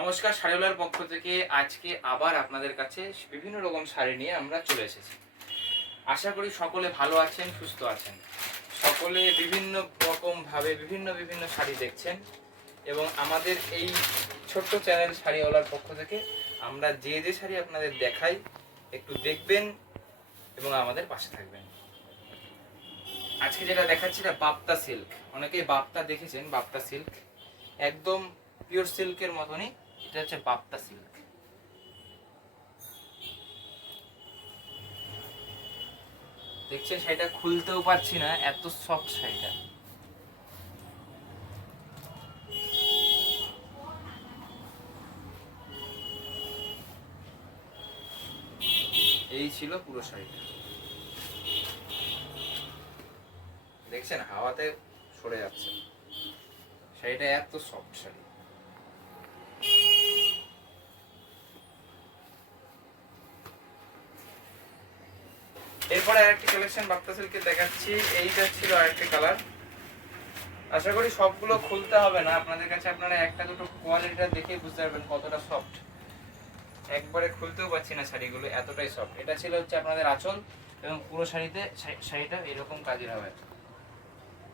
নমস্কার, শাড়িওয়ালার পক্ষ থেকে আজকে আবার আপনাদের কাছে বিভিন্ন রকম শাড়ি নিয়ে আমরা চলে এসেছি। আশা করি সকলে ভালো আছেন, সুস্থ আছেন। সকলে বিভিন্ন রকম ভাবে বিভিন্ন শাড়ি দেখছেন এবং আমাদের এই ছোট্ট চ্যানেল শাড়িওয়ালার পক্ষ থেকে আমরা যে শাড়ি আপনাদের দেখাই একটু দেখবেন এবং আমাদের পাশে থাকবেন। আজকে যেটা দেখাচ্ছি এটা বাপ্তা সিল্ক। অনেকেই বাপ্তা দেখেছেন, বাপ্তা সিল্ক একদম পিওর সিল্কের মতনই। এটা হচ্ছে বাপ্তা সিল্ক। দেখছেন শাড়িটা খুলতেও পারছি না, এত সফট শাড়িটা। এই ছিল পুরো শাড়িটা। দেখছেন হাওয়াতে সরে যাচ্ছে। শাড়িটা এত সফট শাড়ি। এরপরে আরেকটি কালেকশন বাপ্তা সিল্কের দেখাচ্ছি। এইটা ছিল আরেকটি কালার। আশা করি সবগুলো খুলতে হবে না আপনাদের কাছে, আপনারা একটা দুটো কোয়ালিটিটা দেখে বুঝতে পারবেন কতটা সফট। একবারে খুলতেও পারছি না শাড়িগুলো, এতটাই সফট। এটা ছিল হচ্ছে আপনাদের আঁচল এবং পুরো শাড়িতে শাড়িটা এরকম কাজের হবে।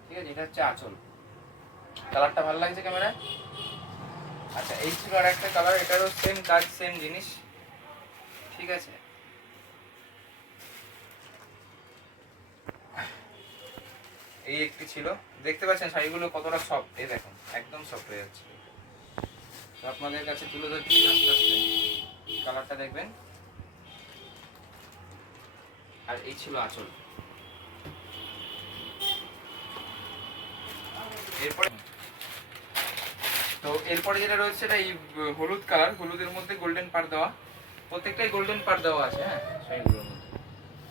ঠিক আছে, এটা হচ্ছে আঁচল। কালারটা ভালো লাগছে ক্যামেরায়? আচ্ছা, এই ছিল আর একটা কালার। এটারও সেম কাজ, সেম জিনিস। ঠিক আছে, এই একটি ছিল। দেখতে পাচ্ছেন শাড়িগুলো কতটা সফট। এই দেখুন একদম সফট হয়ে যাচ্ছে। তো আপনাদের কাছে তুলে ধরছি আস্তে আস্তে, কালারটা দেখবেন। আর এই ছিল আঁচল। এরপরে যেটা রয়েছে সেটা এই হলুদ কালার। হলুদের মধ্যে গোল্ডেন পাড় দেওয়া, প্রত্যেকটাই গোল্ডেন পাড় দেওয়া আছে। হ্যাঁ, শাড়িগুলোর মধ্যে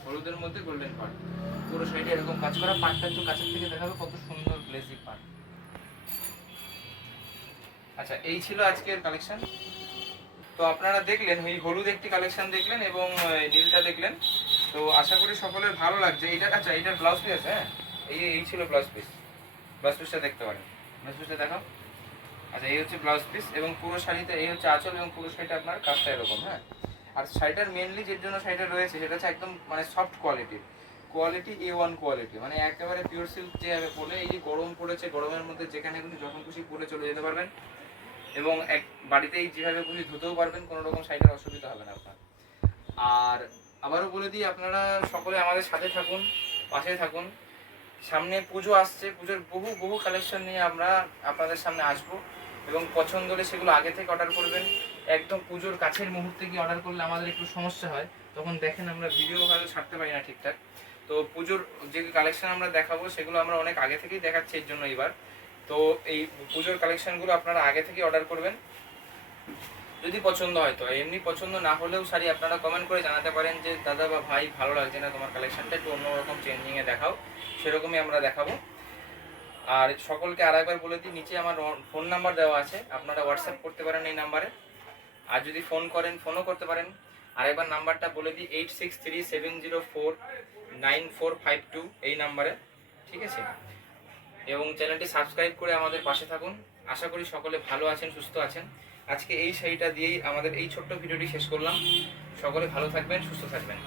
হলুদের মধ্যে গোল্ডেন পাড়। পুরো শাড়িটা এরকম কাজ করা। পাড়টা একটু কাছের থেকে দেখাবে, কত সুন্দর গ্লেজি পাড়। আচ্ছা, এই ছিল আজকের কালেকশন। তো আপনারা দেখলেন এই হলুদ একটি কালেকশন দেখলেন এবং নীলটা দেখলেন। তো আশা করি সকলের ভালো লাগছে। এটা আচ্ছা, এটার ব্লাউজ পিস আছে। হ্যাঁ, এই ছিল ব্লাউজ পিস। ব্লাউজ পিসটা দেখতে পারেন। ব্লাউজ পিসটা দেখাও। আচ্ছা, এই হচ্ছে ব্লাউজ পিস এবং পুরো শাড়িতে এই হচ্ছে আঁচল এবং পুরো শাড়িটা আপনার কাজটা এরকম। হ্যাঁ, আর শাড়িটার মেনলি যে জন্য শাড়িটা রয়েছে সেটা হচ্ছে একদম মানে সফট কোয়ালিটির। কোয়ালিটি A1 কোয়ালিটি, মানে একেবারে পিওর সিল্ক। যেভাবে পরে এই যে গরম পড়েছে, গরমের মধ্যে যেখানে খুশি যখন খুশি পরে চলে যেতে পারবেন এবং এক বাড়িতেই যেভাবে খুশি ধুতেও পারবেন, কোনো রকম শাড়িটার অসুবিধা হবে না আপনার। আর আবারও বলে দিই, আপনারা সকলে আমাদের সাথে থাকুন, পাশে থাকুন। সামনে পুজো আসছে, পুজোর বহু কালেকশন নিয়ে আমরা আপনাদের সামনে আসবো এবং পছন্দ হলে সেগুলো আগে থেকে অর্ডার করবেন। একদম পুজোর কাছের মুহূর্তে গিয়ে অর্ডার করলে আমাদের একটু সমস্যা হয়, তখন দেখেন আমরা ভিডিও হয়তো ছাড়তে পারি না ঠিকঠাক। তো পুজোর যে কালেকশন আমরা দেখাবো সেগুলো আমরা অনেক আগে থেকেই দেখাচ্ছি এর জন্য এবার। তো এই পুজোর কালেকশনগুলো আপনারা আগে থেকেই অর্ডার করবেন যদি পছন্দ হয়। তো এমনি পছন্দ না হলেও শাড়ি আপনারা কমেন্ট করে জানাতে পারেন যে দাদা বা ভাই ভালো লাগছে না তোমার কালেকশনটা, একটু অন্যরকম চেঞ্জিংয়ে দেখাও। সেরকমই আমরা দেখাবো। আর সকলকে আর একবার বলে দিই, নিচে আমার ফোন নাম্বার দেওয়া আছে, আপনারা হোয়াটসঅ্যাপ করতে পারেন এই নাম্বারে। আর যদি ফোন করেন, ফোনও করতে পারেন। আরেকবার নাম্বারটা বলে দিই, 8637079452 এই নাম্বারে। ঠিক আছে, এবং চ্যানেলটি সাবস্ক্রাইব করে আমাদের পাশে থাকুন। আশা করি সকলে ভালো আছেন, সুস্থ আছেন। আজকে এই শাড়িটা দিয়েই আমাদের এই ছোট্ট ভিডিওটি শেষ করলাম। সকলে ভালো থাকবেন, সুস্থ থাকবেন।